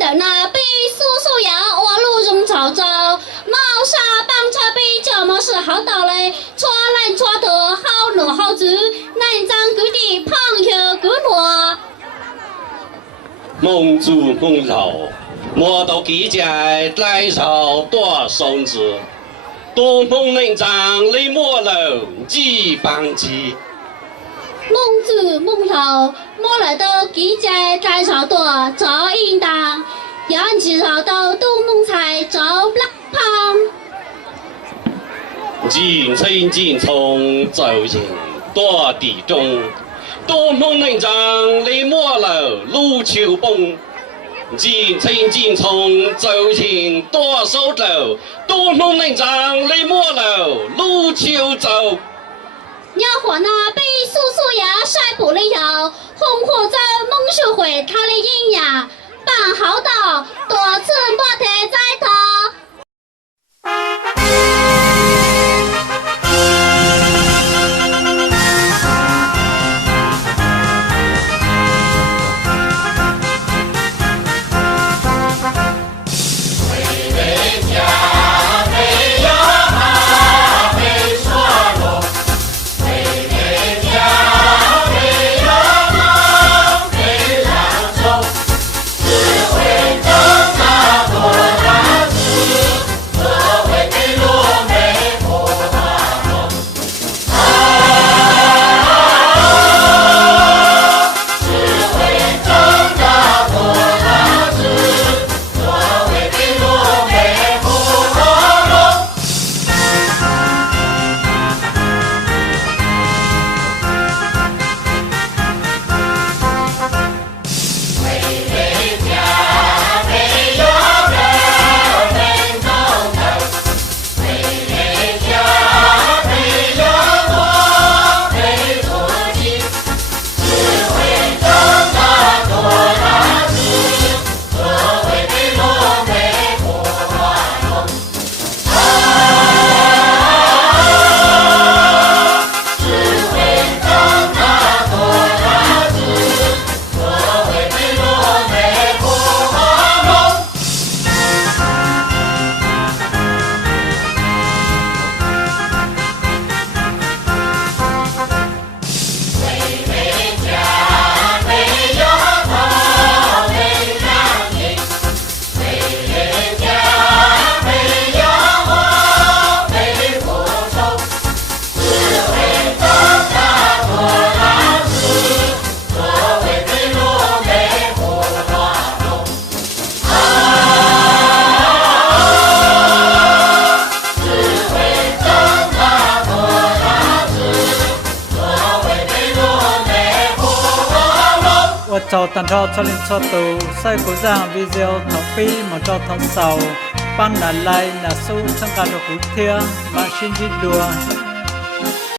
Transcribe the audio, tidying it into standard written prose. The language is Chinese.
的那比叔叔要我路中潮州，毛沙帮车比这么是好道理，错来错得好路好主，南张各地朋友各路。蒙主蒙饶，莫到几家来朝多son子，多蒙能长李莫楼几帮机。蒙主蒙饶，莫来到几家来朝多早应当，要介绍到东蒙菜找拉胖。进城进从走进多地中，多蒙能长李莫楼路秋崩。进城进从走进多手走，多蒙能长李莫楼路秋走。鸟火那被叔叔呀晒不了腰，红火在蒙学会他的阴呀，办好道多次莫得在头。我cho tận cho linh cho tù sai của giang video thảo phí mà cho thằng sầu ban là lại là su sang cả đồ cú thia mà xin đi đùa